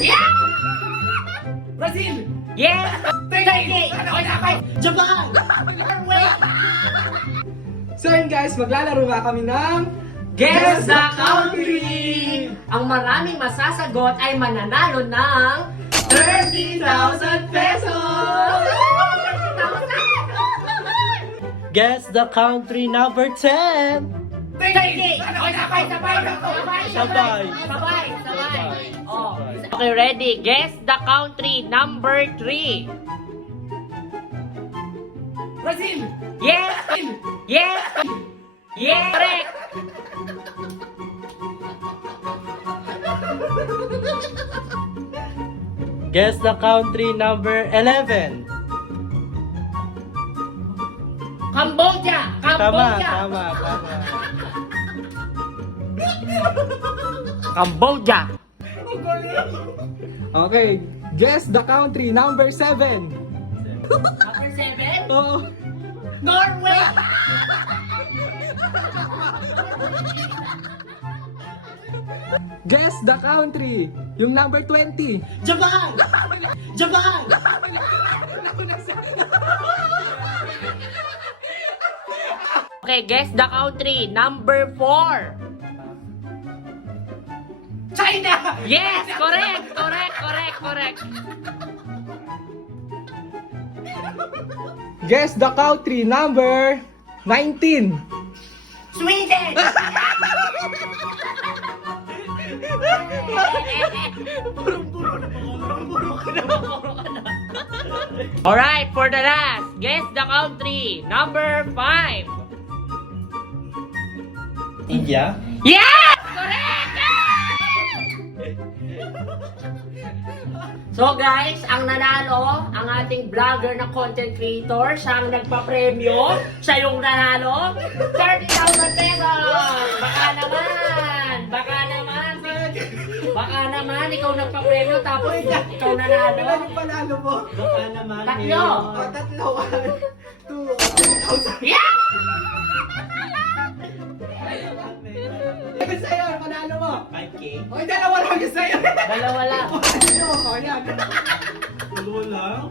Yeah! Brazil! Yes! Turkey! Japan! Norway! So yun guys, maglalaro nga kami ng Guess the country! Ang maraming masasagot ay mananalo ng 30,000 pesos! Guess the country number 10. Turkey! Sabay. Oh. Okay, ready? Guess the country number 3. Brazil! Yes! Yes! Yes! Correct! Guess the country number 11. Cambodia! Tama, Cambodia! tama, tama. Cambodia! Okay, guess the country number 7. Number 7? Oh, Norway! guess the country. Yung number 20. Japan! Japan! Okay, guess the country number 4. China! Yes! Correct! Guess the country number 19. Sweden! Alright, for the last, guess the country number 5. India. Yes! Correct! So guys, ang nanalo, ang ating vlogger na content creator, siya ang nagpa-premyo, siya yung nanalo, 30,000 pesos! Baka naman, ikaw nagpa-premyo tapos ikaw nanalo. Yung panalo mo? Baka naman. Tatlo! Tatlo. 2,000. Yeah! Yung sa'yo, yung panalo mo? 5K. O, dalawa lang yung sa'yo. Dalawa lang. O, yan. Tulo lang.